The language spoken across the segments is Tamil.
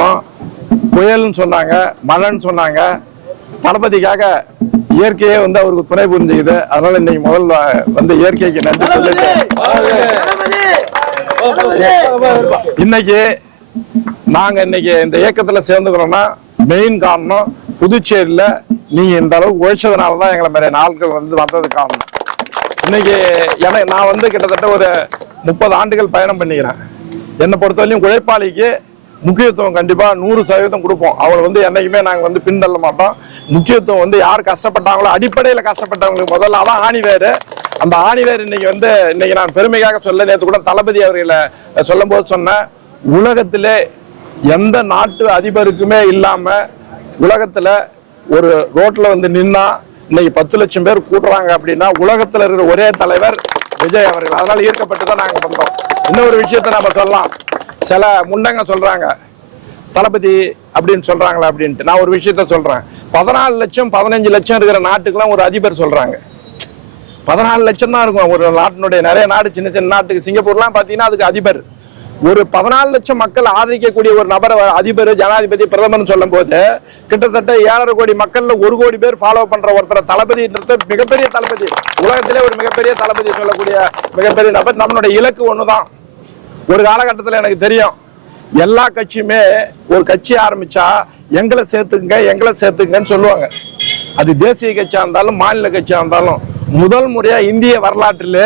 சொன்னோம், புயல்னு சொன்னாங்க, மழைன்னு சொன்னாங்க. தளபதிக்காக இயற்கையே வந்து அவருக்கு துணை புரிஞ்சுக்குது. அதனால இன்னைக்கு முதல்ல வந்து இயற்கைக்கு நன்றி சொல்லிட்டு இன்னைக்கு நாங்க இன்னைக்கு இந்த இயக்கத்துல சேர்ந்துக்கிறோம்னா மெயின் காரணம் புதுச்சேரியில நீங்க இந்த அளவுக்கு உழைச்சதுனாலதான் எங்களை மாதிரி நாட்கள் வந்து வந்தது காரணம். இன்னைக்கு நான் வந்து கிட்டத்தட்ட ஒரு 30 ஆண்டுகள் பயணம் பண்ணிக்கிறேன். என்னை பொறுத்தவரையும் உழைப்பாளிக்கு முக்கியத்துவம் கண்டிப்பா 100% கொடுப்போம். அவங்களை வந்து என்னைக்குமே நாங்க வந்து பின்தள்ள மாட்டோம். முக்கியத்துவம் வந்து யார் கஷ்டப்பட்டாங்களோ அடிப்படையில கஷ்டப்பட்டவங்களுக்கு முதல்ல அதான் ஆணிவேறு. அந்த ஆணிவேர் இன்னைக்கு நான் பெருமைக்காக சொல்ல, நேற்று கூட தளபதி அவர்களை சொல்லும் போது சொன்னேன், உலகத்திலே எந்த நாட்டு அதிபருக்குமே இல்லாம உலகத்துல ஒரு ரோட்ல வந்து நின்னா இன்னைக்கு 10 லட்சம் பேர் கூட்டுறாங்க அப்படின்னா உலகத்துல இருக்கிற ஒரே தலைவர் விஜய் அவர்கள். அதனால ஈர்க்கப்பட்டுதான் நாங்க வந்தோம். இன்னொரு விஷயத்த நம்ம சொல்லலாம், சில முண்டங்க சொல்றாங்க தளபதி அப்படின்னு சொல்றாங்களா அப்படின்ட்டு. நான் ஒரு விஷயத்த சொல்றேன், 14 லட்சம் 15 லட்சம் இருக்கிற நாட்டுக்கெல்லாம் ஒரு அதிபர் சொல்றாங்க. 14 லட்சம் தான் இருக்கும் ஒரு நாட்டினுடைய. நிறைய நாடு, சின்ன சின்ன நாட்டுக்கு, சிங்கப்பூர்லாம் பாத்தீங்கன்னா அதுக்கு அதிபர் ஒரு 14 லட்சம் மக்கள் ஆதரிக்கக்கூடிய ஒரு நபர் அதிபர், ஜனாதிபதி, பிரதமர் சொல்லும் போது கிட்டத்தட்ட 7.5 கோடி மக்கள்ல 1 கோடி பேர் ஃபாலோ பண்ற ஒருத்தர் தளபதின்றது மிகப்பெரிய தளபதி, உலகத்திலே ஒரு மிகப்பெரிய தளபதி சொல்லக்கூடிய மிகப்பெரிய நபர். நம்மளுடைய இலக்கு ஒண்ணுதான். ஒரு காலகட்டத்தில் எனக்கு தெரியும், எல்லா கட்சியுமே ஒரு கட்சி ஆரம்பிச்சா எங்களை சேர்த்துங்கன்னு சொல்லுவாங்க. அது தேசிய கட்சியா இருந்தாலும் மாநில கட்சியா இருந்தாலும். முதல் முறையா இந்திய வரலாற்றில்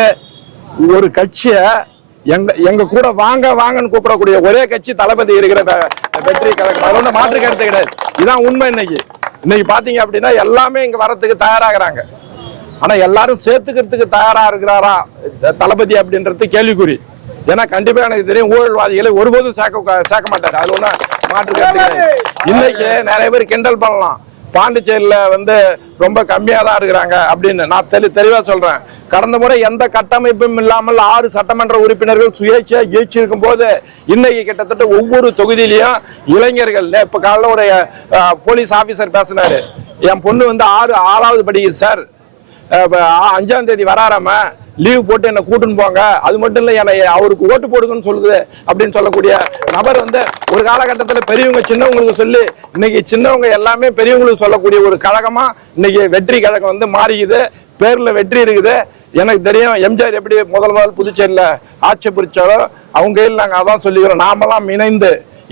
ஒரு கட்சிய எங்க கூட வாங்கன்னு கூப்பிடக்கூடிய ஒரே கட்சி தளபதி இருக்கிற வெற்றி கழகம். அது ஒன்றும் மாற்று கருத்து கிடையாது. இதான் உண்மை. இன்னைக்கு பாத்தீங்க அப்படின்னா எல்லாமே இங்க வரத்துக்கு தயாராகிறாங்க. ஆனா எல்லாரும் சேர்த்துக்கிறதுக்கு தயாரா இருக்கிறாரா தளபதி அப்படின்றது கேள்விக்குறி. ஏன்னா கண்டிப்பா எனக்கு தெரியும், ஊழல்வாதிகளை ஒருபோதும் சேர்க்க மாட்டாரு. அது ஒன்றும் மாற்று கருத்து கிடையாது. இன்னைக்கு நிறைய பேர் கிண்டல் பண்ணலாம், பாண்டிச்சேரியில வந்து ரொம்ப கம்மியா தான் இருக்கிறாங்க அப்படின்னு. நான் தெளிவா சொல்றேன், கடந்த முறை எந்த கட்டமைப்பும் இல்லாமல் 6 சட்டமன்ற உறுப்பினர்கள் சுயேட்சையா ஜெயிச்சிருக்கும் போது இன்னைக்கு கிட்டத்தட்ட ஒவ்வொரு தொகுதியிலையும் இளைஞர்கள். இப்ப காலைல ஒரு போலீஸ் ஆபீசர் பேசினாரு, என் பொண்ணு வந்து 6வது படிக்குது சார், 5ஆம் தேதி வராராம, லீவ் போட்டு என்ன கூட்டுன்னு போங்க, அது மட்டும் இல்ல என்னை அவருக்கு ஓட்டு போடுங்கன்னு சொல்லுது அப்படின்னு சொல்லக்கூடிய நபர் வந்து ஒரு காலகட்டத்தில் பெரியவங்க சின்னவங்களுக்கு சொல்லி இன்னைக்கு சின்னவங்க எல்லாமே பெரியவங்களுக்கு சொல்லக்கூடிய ஒரு கழகமா இன்னைக்கு வெற்றி கழகம் வந்து மாறிக்குது. பேர்ல வெற்றி இருக்குது. எனக்கு தெரியும், எம்ஜிஆர் எப்படி முதல் புதுச்சேரியில ஆட்சி புரிச்சாரோ அவங்க கையில் நாங்க அதான் சொல்லிக்கிறோம். நாமெல்லாம்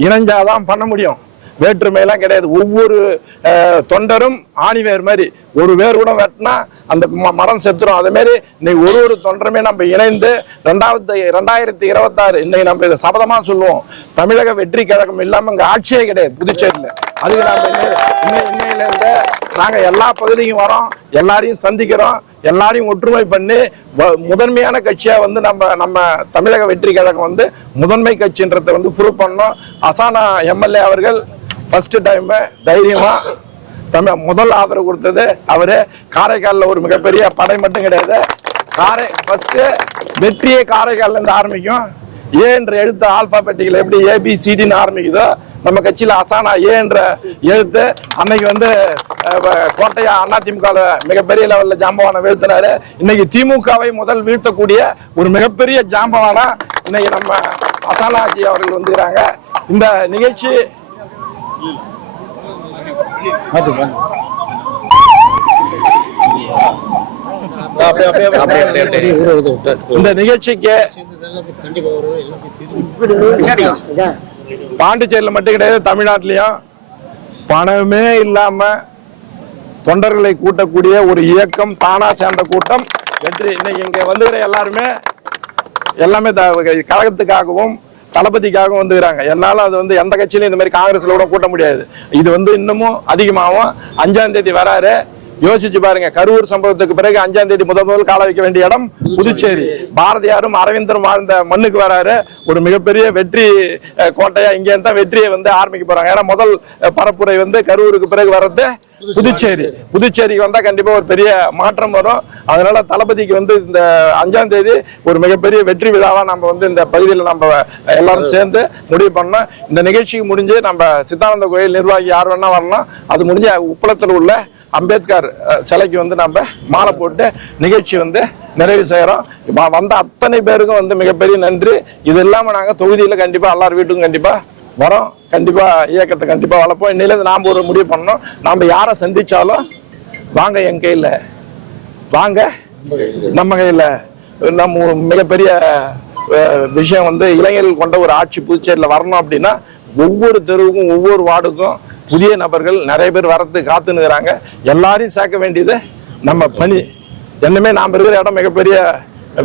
இணைஞ்சாதான் பண்ண முடியும். வேற்றுமையெல்லாம் கிடையாது. ஒவ்வொரு தொண்டரும் ஆணிவேர் மாதிரி, ஒரு வேர் கூட வெட்டினா அந்த மரம் செத்துரும். அதே மாதிரி இன்னைக்கு ஒரு தொண்டருமே நம்ம இணைந்து 2026 இன்னைக்கு நம்ம இதை சபதமா சொல்லுவோம், தமிழக வெற்றி கழகம் இல்லாம இங்க ஆட்சியே கிடையாது புதுச்சேரியில. அதுக்கு நம்ம இன்னையில இருந்து நாங்க எல்லா பகுதிக்கும் வரோம், எல்லாரையும் சந்திக்கிறோம், எல்லாரையும் ஒற்றுமை பண்ணி முதன்மையான கட்சியா வந்து நம்ம தமிழக வெற்றி கழகம் வந்து முதன்மை கட்சின்றதை வந்து ப்ரூவ் பண்ணோம். அசானா எம்எல்ஏ அவர்கள் ஃபர்ஸ்ட் டைம் தைரியமா முதல் ஆதரவு கொடுத்தது அவரு. காரைக்காலில் ஒரு மிகப்பெரிய படை மட்டும் கிடையாது, ஃபர்ஸ்ட் வெற்றியே காரைக்கால்ல இருந்து ஆரம்பிக்கும். ஏ என்ற எழுத்து ஆல்பாபெட்டிக்கல் எப்படி ABCDன்னு ஆரம்பிக்குதோ, நம்ம கட்சியில அசானா ஏ என்ற எழுத்து அன்னைக்கு வந்து கோட்டையா அதிமுக மிகப்பெரிய லெவல்ல ஜாம்பவான வீழ்த்தினாரு. இன்னைக்கு திமுகவை முதல் வீழ்த்தக்கூடிய ஒரு மிகப்பெரிய ஜாம்பவானா இன்னைக்கு நம்ம அசானாஜி அவர்கள் வந்துக்கிறாங்க. இந்த நிகழ்ச்சி இந்த நிகழ்ச்சிக்கு பாண்டிச்சேரியில மட்டும் கிடையாது, தமிழ்நாட்டிலையும் பணமே இல்லாம தொண்டர்களை கூட்டக்கூடிய ஒரு இயக்கம், தானா சேர்ந்த கூட்டம் வெற்றி. இன்னைக்கு இங்க வந்துகிற எல்லாமே கழகத்துக்காகவும் தளபதிக்காகவும் வந்துக்கிறாங்க. என்னால அது வந்து எந்த கட்சியிலும் இந்த மாதிரி காங்கிரஸ்ல கூட கூட்ட முடியாது. இது வந்து இன்னமும் அதிகமாகும். 5ஆம் தேதி வராரு, யோசிச்சு பாருங்க. கரூர் சம்பவத்துக்கு பிறகு 5ஆம் தேதி முதல் கால வைக்க வேண்டிய இடம் புதுச்சேரி. பாரதியாரும் அரவிந்தரும் வாழ்ந்த மண்ணுக்கு வராரு. ஒரு மிகப்பெரிய வெற்றி கோட்டையா இங்க இருந்தா வெற்றியை வந்து ஆரம்பிக்க போறாங்க. ஏன்னா முதல் பரப்புரை வந்து கரூருக்கு பிறகு வர்றது புதுச்சேரிக்கு வந்தா கண்டிப்பா ஒரு பெரிய மாற்றம் வரும். அதனால தளபதிக்கு வந்து இந்த 5ஆம் தேதி ஒரு மிகப்பெரிய வெற்றி விழாவா நம்ம வந்து இந்த பகுதியில் நம்ம எல்லாரும் சேர்ந்து முடிவு பண்ணோம். இந்த நிகழ்ச்சிக்கு முடிஞ்சு நம்ம சித்தானந்த கோயில் நிர்வாகி யார் வேணா வரலாம். அது முடிஞ்ச உப்பளத்தில் உள்ள அம்பேத்கர் சிலைக்கு வந்து நம்ம மாலை போட்டு நிகழ்ச்சி வந்து நிறைவு செய்யறோம். வந்த அத்தனை பேருக்கும் வந்து மிகப்பெரிய நன்றி. இது இல்லாம நாங்க தொகுதியில கண்டிப்பா எல்லார் வீட்டுக்கும் கண்டிப்பா வரோம். கண்டிப்பா இயக்கத்தை கண்டிப்பா வளர்ப்போம். இன்னிலிருந்து நாம ஒரு முடிவு பண்ணோம். நாம யாரை சந்திச்சாலும் வாங்க என் கையில, வாங்க நம்ம கையில. நம்ம மிகப்பெரிய விஷயம் வந்து இளைஞர்கள் கொண்ட ஒரு ஆட்சி புதுச்சேரியில் வரணும் அப்படின்னா ஒவ்வொரு தெருவுக்கும் ஒவ்வொரு வார்டுக்கும் புதிய நபர்கள் நிறைய பேர் வரத்துக்கு காத்துனுக்குறாங்க. எல்லாரையும் சேர்க்க வேண்டியது நம்ம பணி. என்னமே நாம் இருக்கிற இடம் மிகப்பெரிய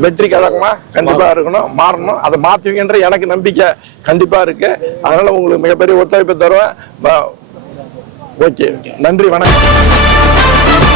வெற்றி கழகமா கண்டிப்பா இருக்கணும், மாறணும். அதை மாற்றுவீங்கன்ற எனக்கு நம்பிக்கை கண்டிப்பா இருக்கு. அதனால உங்களுக்கு மிகப்பெரிய ஒத்துழைப்பு தருவேன். ஓகே, நன்றி, வணக்கம்.